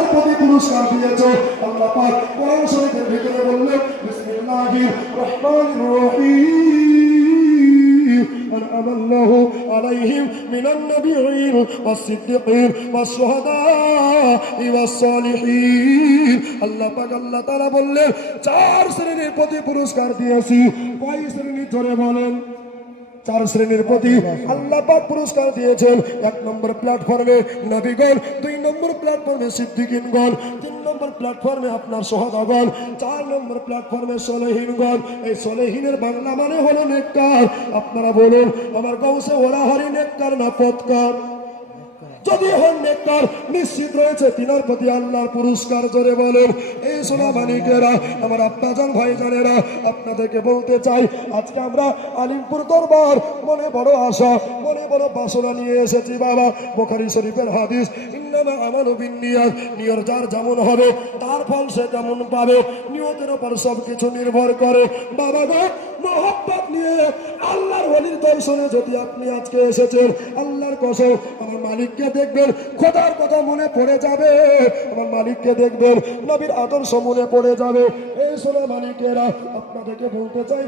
শ্রেণীর প্রতি পুরস্কার দিয়েছ আল্লাহ পাক কোরআন শরীফের ভিতরে বললেন বিসমিল্লাহির রহমানির রহিম أنعم الله عليهم من النبيين والصديقين والشهداء والصالحين আল্লাহ পাক আল্লাহ তাআলা বললেন চার শ্রেণীর প্রতি পুরস্কার দিয়েছি কয় শ্রেণী ধরে বলেন চার শ্রেণীর প্রতি আল্লাহ পাক পুরস্কার দিয়েছেন এক নম্বর প্ল্যাটফর্মে নবীগণ দুই নম্বর প্ল্যাটফর্মে সিদ্দিকিনগণ তিন নম্বর প্ল্যাটফর্মে আপনার শহীদগণ চার নম্বর প্ল্যাটফর্মে সলেহীনগণ এই সলেহীনের বাংলা মানে হলো নেককার আপনারা বলুন আমার গাউসে ওরা হরি নেককার না পথকার যদি হন নেককার নিশ্চিত রয়েছে তিনার প্রতি আল্লাহর পুরস্কার জোরে বলেন এই সোনা মানিকেরা আমার আব্বাজান ভাইজানেরা আপনাদেরকে বলতে চাই আজকে আমরা আলিমপুর দরবার মনে বড় আশা মনে বড় বাসনা নিয়ে এসেছি বাবা বুখারী শরীফের হাদিস ইন্নামা আমালু বিন্নিয়াত নিয়ত যার যেমন হবে তার ফল সে তেমন পাবে নিয়তের উপর সবকিছু নির্ভর করে বাবা গো মহব্বত নিয়ে আল্লাহর ওলির দর্শনে যদি আপনি আজকে এসেছেন আল্লাহর কসম আমার মালিককে দেখবেন খোদার কথা মনে পড়ে যাবে আমার মালিককে দেখবেন নবীর আদর্শ মনে পড়ে যাবে এই সোনা মালিকেরা আপনাদেরকে বলতে চাই